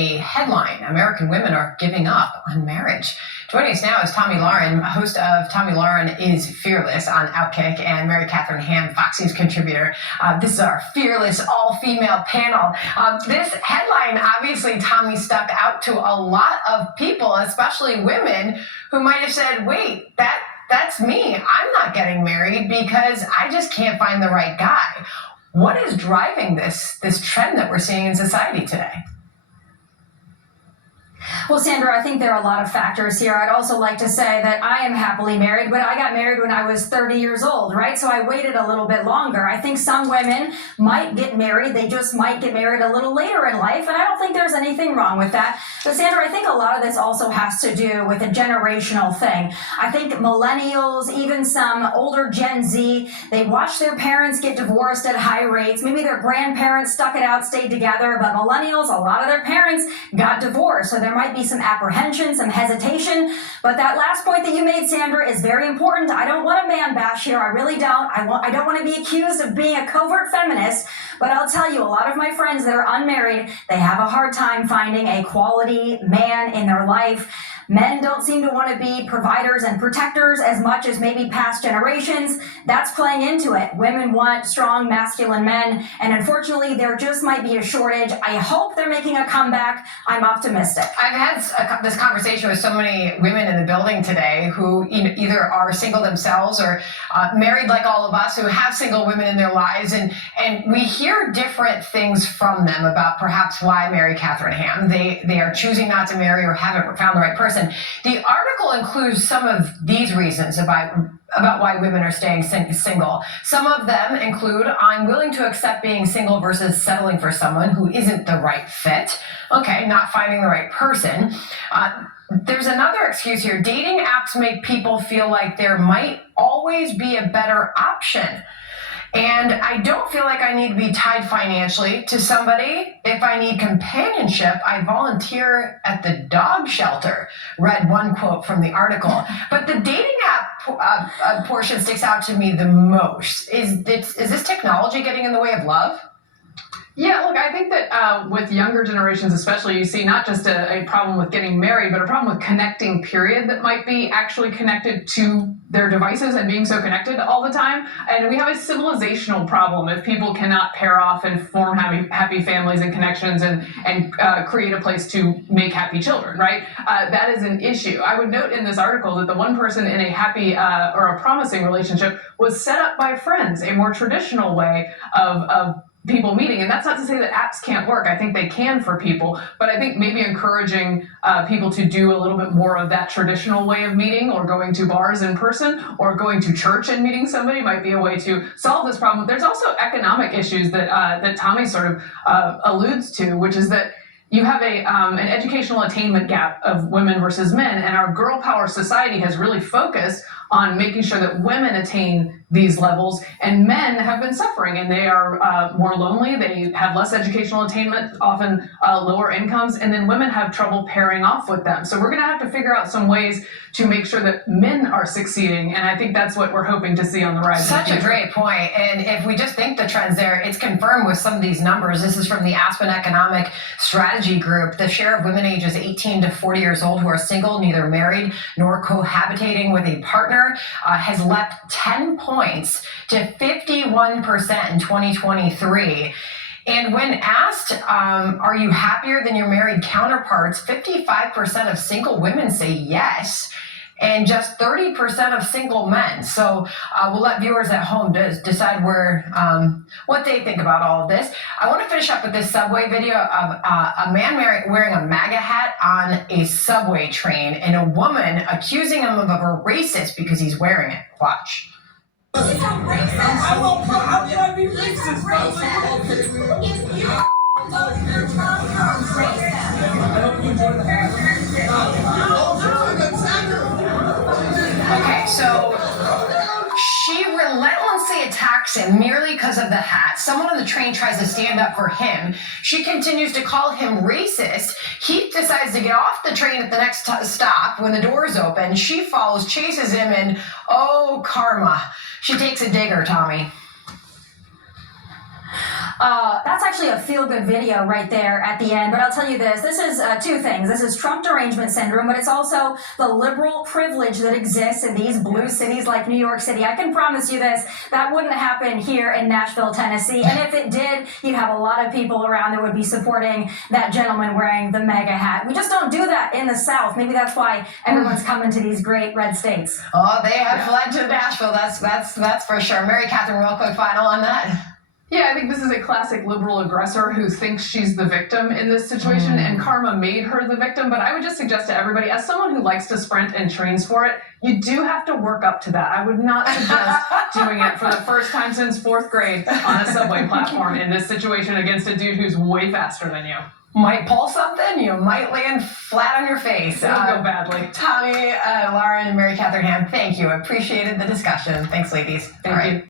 a headline: American women are giving up on marriage. Joining us now is Tomi Lahren, host of Tomi Lahren is Fearless on Outkick, and Mary Katharine Ham, Fox News contributor. This is our fearless all-female panel. This headline, obviously, Tomi, stuck out to a lot of people, especially women, who might have said, wait, that's me. I'm not getting married because I just can't find the right guy. What is driving this trend that we're seeing in society today? Well, Sandra, I think there are a lot of factors here. I'd also like to say that I am happily married, but I got married when I was 30 years old, right? So I waited a little bit longer. I think some women might get married. They just might get married a little later in life, and I don't think there's anything wrong with that. But Sandra, I think a lot of this also has to do with a generational thing. I think millennials, even some older Gen Z, they watch their parents get divorced at high rates. Maybe their grandparents stuck it out, stayed together, but millennials, a lot of their parents got divorced. So there might be some apprehension, some hesitation. But that last point that you made, Sandra, is very important. I don't want to man bash here. I really don't. I don't want to be accused of being a covert feminist. But I'll tell you, a lot of my friends that are unmarried, they have a hard time finding a quality man in their life. Men don't seem to want to be providers and protectors as much as maybe past generations. That's playing into it. Women want strong, masculine men, and unfortunately, there just might be a shortage. I hope they're making a comeback. I'm optimistic. I've had this conversation with so many women in the building today who either are single themselves or married like all of us, who have single women in their lives, and we hear different things from them about perhaps why Mary Katharine Ham. They are choosing not to marry or haven't found the right person. The article includes some of these reasons about why women are staying single. Some of them include, I'm willing to accept being single versus settling for someone who isn't the right fit. Okay, not finding the right person. There's another excuse here. Dating apps make people feel like there might always be a better option. And I don't feel like I need to be tied financially to somebody. If I need companionship, I volunteer at the dog shelter, read one quote from the article. But the dating app portion sticks out to me the most. Is this technology getting in the way of love? Yeah, look, I think that with younger generations especially, you see not just a problem with getting married, but a problem with connecting, period, that might be actually connected to their devices and being so connected all the time. And we have a civilizational problem if people cannot pair off and form happy families and connections and create a place to make happy children, right? That is an issue. I would note in this article that the one person in a happy or a promising relationship was set up by friends, a more traditional way of people meeting. And that's not to say that apps can't work. I think they can for people, but I think maybe encouraging people to do a little bit more of that traditional way of meeting, or going to bars in person, or going to church and meeting somebody might be a way to solve this problem. There's also economic issues that Tomi sort of alludes to, which is that you have an educational attainment gap of women versus men, and our girl power society has really focused on making sure that women attain these levels, and men have been suffering, and they are more lonely, they have less educational attainment, often lower incomes, and then women have trouble pairing off with them. So we're gonna have to figure out some ways to make sure that men are succeeding, and I think that's what we're hoping to see on the rise. Such a great point. And if we just think the trends there, it's confirmed with some of these numbers. This is from the Aspen Economic Strategy Group. The share of women ages 18 to 40 years old who are single, neither married nor cohabitating with a partner, has leapt 10 points to 51% in 2023. And when asked, are you happier than your married counterparts, 55% of single women say yes, and just 30% of single men. So we'll let viewers at home decide what they think about all of this. I want to finish up with this subway video of a man wearing a MAGA hat on a subway train, and a woman accusing him of a racist because he's wearing it. Watch. How can I be racist? Okay, so she relentlessly attacks him merely because of the hat. Someone on the train tries to stand up for him. She continues to call him racist. He decides to get off the train at the next stop when the doors open. She follows, chases him, and oh, karma. She takes a digger, Tomi. That's actually a feel-good video right there at the end. But I'll tell you this is two things. This is Trump derangement syndrome, but it's also the liberal privilege that exists in these blue cities like New York City. I can promise you this, that wouldn't happen here in Nashville, Tennessee. And if it did, you'd have a lot of people around that would be supporting that gentleman wearing the MAGA hat. We just don't do that in the South. Maybe that's why everyone's coming to these great red states. Oh, they have fled to Nashville. That's for sure. Mary Catherine, real quick final on that. Yeah, I think this is a classic liberal aggressor who thinks she's the victim in this situation, and karma made her the victim. But I would just suggest to everybody, as someone who likes to sprint and trains for it, you do have to work up to that. I would not suggest doing it for the first time since 4th grade on a subway platform in this situation against a dude who's way faster than you. Might pull something, you might land flat on your face. It'll go badly. Tommy, Lauren, and Mary Catherine Ham, thank you. Appreciated the discussion. Thanks, ladies. Thank you.